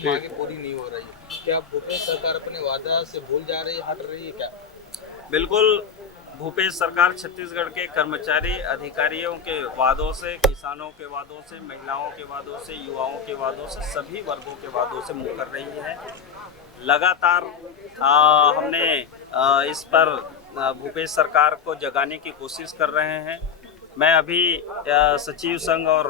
की मांगे पूरी नहीं हो रही, क्या भूपेश सरकार अपने वादा से भूल जा रही है, हट रही है क्या? बिल्कुल। भूपेश सरकार छत्तीसगढ़ के कर्मचारी अधिकारियों के वादों से, किसानों के वादों से, महिलाओं के वादों से, युवाओं के वादों से, सभी वर्गों के वादों से मुँह कर रही है। लगातार हमने इस पर भूपेश सरकार को जगाने की कोशिश कर रहे हैं। मैं अभी सचिव संघ और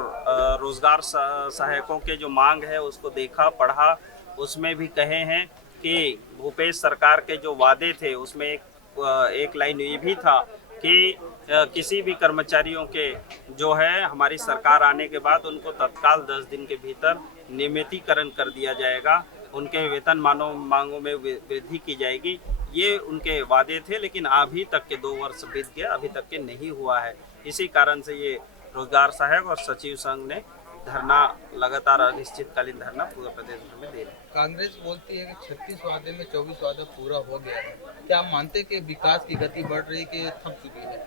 रोजगार सहायकों के जो मांग है उसको देखा, पढ़ा। उसमें भी कहे हैं कि भूपेश सरकार के जो वादे थे उसमें एक लाइन ये भी था कि किसी भी कर्मचारियों के जो है हमारी सरकार आने के बाद उनको तत्काल 10 दिन के भीतर नियमितीकरण कर दिया जाएगा, उनके वेतन मांगों में वृद्धि की जाएगी। ये उनके वादे थे, लेकिन अभी तक के 2 वर्ष बीत गया, अभी तक के नहीं हुआ है। इसी कारण से ये रोजगार सहायक और सचिव संघ ने धरना, लगातार अनिश्चितकालीन धरना पूरे प्रदेश भर में दे रहे हैं। कांग्रेस बोलती है कि 36 वादे में 24 वादा पूरा हो गया है। क्या आप मानते हैं कि विकास की गति बढ़ रही है कि थम चुकी है?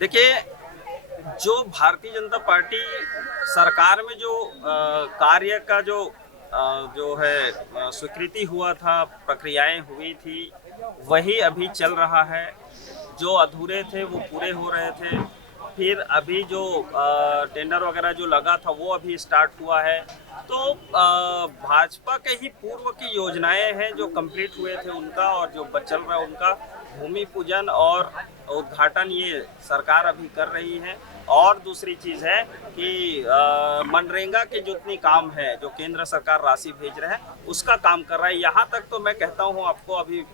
देखिए, जो भारतीय जनता पार्टी सरकार में जो कार्य का जो है स्वीकृति हुआ था, प्रक्रियाएं हुई थी, वही अभी चल रहा है। जो अधूरे थे वो पूरे हो रहे थे। फिर अभी जो टेंडर वगैरह जो लगा था वो अभी स्टार्ट हुआ है। तो भाजपा के ही पूर्व की योजनाएं हैं जो कंप्लीट हुए थे उनका, और जो चल रहा है उनका भूमि पूजन और उद्घाटन ये सरकार अभी कर रही है। और दूसरी चीज़ है कि मनरेगा के जितनी काम है, जो केंद्र सरकार राशि भेज रहे हैं उसका काम कर रहा है। यहाँ तक तो मैं कहता हूँ, आपको अभी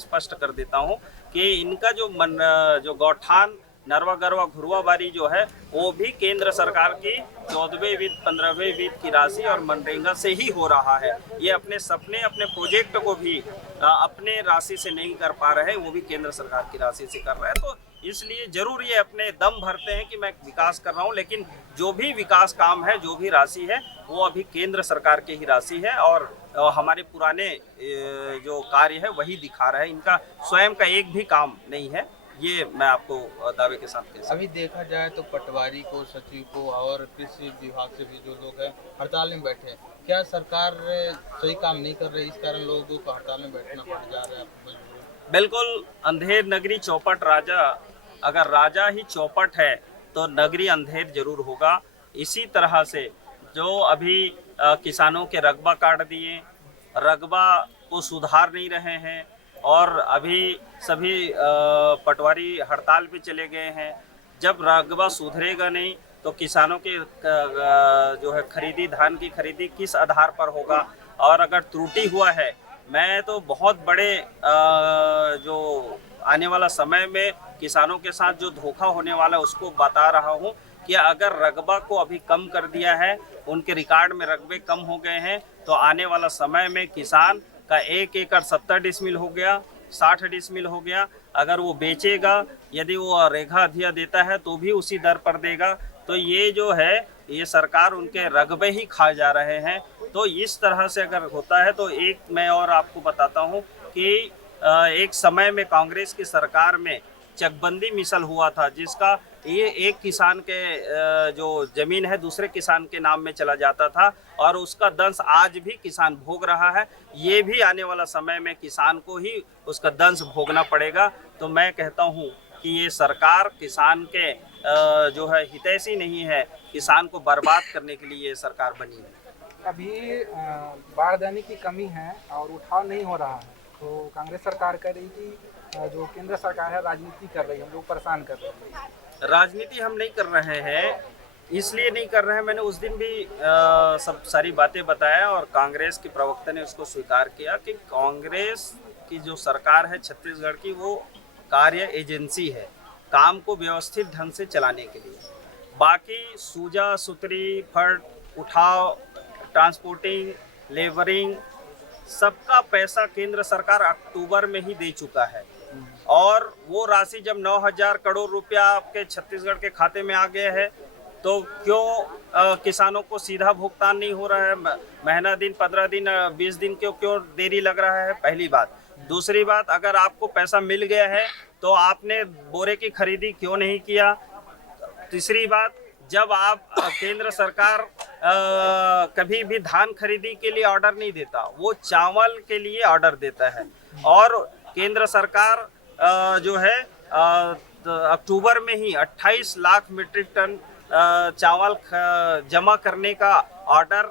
स्पष्ट कर देता हूँ कि इनका जो गौठान नरवा गरवा घुरवा बारी जो है वो भी केंद्र सरकार की 14वें वित्त 15वें वित्त की राशि और मनरेगा से ही हो रहा है। ये अपने सपने, अपने प्रोजेक्ट को भी अपने राशि से नहीं कर पा रहे हैं, वो भी केंद्र सरकार की राशि से कर रहा है। तो इसलिए जरूर ये अपने दम भरते हैं कि मैं विकास कर रहा हूँ, लेकिन जो भी विकास काम है, जो भी राशि है, वो अभी केंद्र सरकार की ही राशि है और हमारे पुराने जो कार्य है वही दिखा रहे हैं। इनका स्वयं का एक भी काम नहीं है, ये मैं आपको दावे के साथ कह सकता हूं। अभी देखा जाए तो पटवारी को, सचिव को और कृषि विभाग से भी जो लोग हैं हड़ताल में बैठे हैं। क्या सरकार सही काम नहीं कर रही, इस कारण लोगों को हड़ताल में बैठना पड़ जा रहा है मजबूरन? बिल्कुल। अंधेर नगरी चौपट राजा, अगर राजा ही चौपट है तो नगरी अंधेर जरूर होगा। इसी तरह से जो अभी किसानों के रकबा काट दिए, रकबा को सुधार नहीं रहे हैं, और अभी सभी पटवारी हड़ताल पे चले गए हैं। जब रकबा सुधरेगा नहीं तो किसानों के जो है खरीदी, धान की खरीदी किस आधार पर होगा? और अगर त्रुटि हुआ है, मैं तो बहुत बड़े जो आने वाला समय में किसानों के साथ जो धोखा होने वाला है उसको बता रहा हूँ कि अगर रकबा को अभी कम कर दिया है, उनके रिकॉर्ड में रकबे कम हो गए हैं, तो आने वाला समय में किसान का 1 एकड़ 70 डिसमिल हो गया, 60 डिसमिल हो गया। अगर वो बेचेगा, यदि वो रेखा अधिया देता है तो भी उसी दर पर देगा। तो ये जो है, ये सरकार उनके रकबे ही खा जा रहे हैं। तो इस तरह से अगर होता है तो एक मैं और आपको बताता हूँ कि एक समय में कांग्रेस की सरकार में चकबंदी मिसल हुआ था, जिसका ये एक किसान के जो जमीन है दूसरे किसान के नाम में चला जाता था, और उसका दंश आज भी किसान भोग रहा है। ये भी आने वाला समय में किसान को ही उसका दंश भोगना पड़ेगा। तो मैं कहता हूँ कि ये सरकार किसान के जो है हितैषी नहीं है, किसान को बर्बाद करने के लिए ये सरकार बनी है। अभी बारदाने की कमी है और उठाव नहीं हो रहा है, तो कांग्रेस सरकार कह रही कि जो केंद्र सरकार है राजनीति कर रही है, हम लोग परेशान कर रहे हैं। राजनीति हम नहीं कर रहे हैं, इसलिए नहीं कर रहे हैं, मैंने उस दिन भी सब सारी बातें बताया और कांग्रेस के प्रवक्ता ने उसको स्वीकार किया कि कांग्रेस की जो सरकार है छत्तीसगढ़ की, वो कार्य एजेंसी है, काम को व्यवस्थित ढंग से चलाने के लिए। बाकी सूजा सुतरी, फट, उठाव, ट्रांसपोर्टिंग, लेबरिंग, सबका पैसा केंद्र सरकार अक्टूबर में ही दे चुका है। और वो राशि जब 9,000 करोड़ रुपया आपके छत्तीसगढ़ के खाते में आ गए है, तो क्यों किसानों को सीधा भुगतान नहीं हो रहा है? महीना दिन, 15 दिन, 20 दिन क्यों देरी लग रहा है? पहली बात। दूसरी बात, अगर आपको पैसा मिल गया है तो आपने बोरे की खरीदी क्यों नहीं किया? तीसरी बात, जब आप केंद्र सरकार कभी भी धान खरीदी के लिए ऑर्डर नहीं देता, वो चावल के लिए ऑर्डर देता है। और केंद्र सरकार जो है अक्टूबर में ही 28 लाख मीट्रिक टन चावल जमा करने का ऑर्डर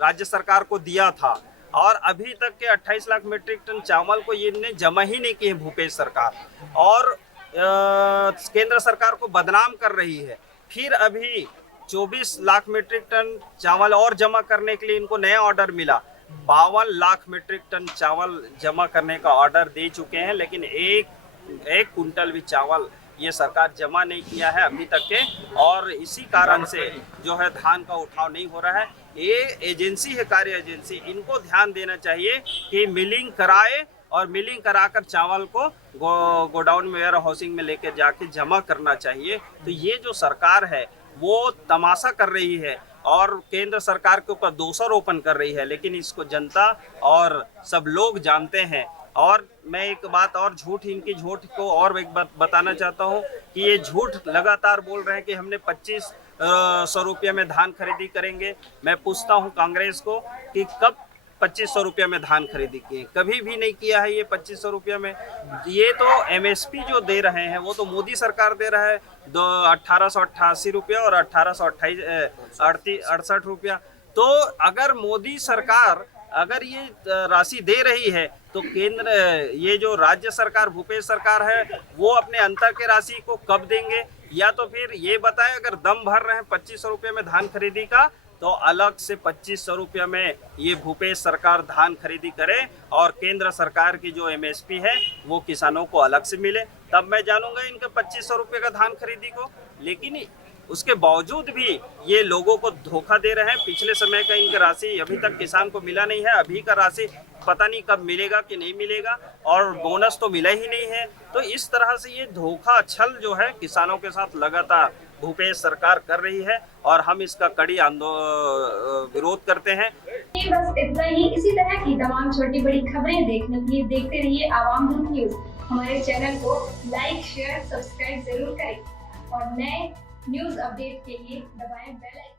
राज्य सरकार को दिया था, और अभी तक के 28 लाख मीट्रिक टन चावल को ये जमा ही नहीं किए भूपेश सरकार, और केंद्र सरकार को बदनाम कर रही है। फिर अभी 24 लाख मीट्रिक टन चावल और जमा करने के लिए इनको नया ऑर्डर मिला। 52 लाख मीट्रिक टन चावल जमा करने का ऑर्डर दे चुके हैं, लेकिन एक कुंटल भी चावल ये सरकार जमा नहीं किया है अभी तक के, और इसी कारण से जो है धान का उठाव नहीं हो रहा है। ये एजेंसी है, कार्य एजेंसी, इनको ध्यान देना चाहिए कि मिलिंग कराए, और मिलिंग कराकर चावल को गोडाउन में, वेयर हाउसिंग में लेकर जाके जमा करना चाहिए। तो ये जो सरकार है वो तमाशा कर रही है और केंद्र सरकार के ऊपर दोषारोपण कर रही है, लेकिन इसको जनता और सब लोग जानते हैं। और मैं एक बात और, इनकी झूठ को और एक बात बताना चाहता हूँ कि ये झूठ लगातार बोल रहे हैं कि हमने 2500 रुपये में धान खरीदी करेंगे। मैं पूछता हूँ कांग्रेस को कि कब 2500 रुपये में धान खरीदी किए? कभी भी नहीं किया है ये 2500 रुपये में। ये तो एमएसपी जो दे रहे हैं वो तो मोदी सरकार दे रहा है 1888 रुपया और 1868 रुपया। तो अगर मोदी सरकार अगर ये राशि दे रही है तो केंद्र, ये जो राज्य सरकार भूपेश सरकार है वो अपने अंतर के राशि को कब देंगे? या तो फिर ये बताए, अगर दम भर रहे हैं 2500 रुपये में धान खरीदी का, तो अलग से 2500 रुपये में ये भूपेश सरकार धान खरीदी करे, और केंद्र सरकार की जो एमएसपी है वो किसानों को अलग से मिले, तब मैं जानूंगा इनके 2500 रुपये का धान खरीदी को। लेकिन उसके बावजूद भी ये लोगों को धोखा दे रहे हैं। पिछले समय का इनका राशि अभी तक किसान को मिला नहीं है, अभी का राशि पता नहीं कब मिलेगा कि नहीं मिलेगा, और बोनस तो मिला ही नहीं है। तो इस तरह से ये धोखा छल जो है किसानों के साथ लगातार भूपेश सरकार कर रही है, और हम इसका कड़ी विरोध करते हैं। बस इतना ही। इसी तरह की तमाम छोटी बड़ी खबरें देखने के लिए देखते रहिए आवाम दूत न्यूज। हमारे चैनल को लाइक, शेयर, सब्सक्राइब जरूर करें, और नए न्यूज अपडेट के लिए दबाएं बेल आइकन।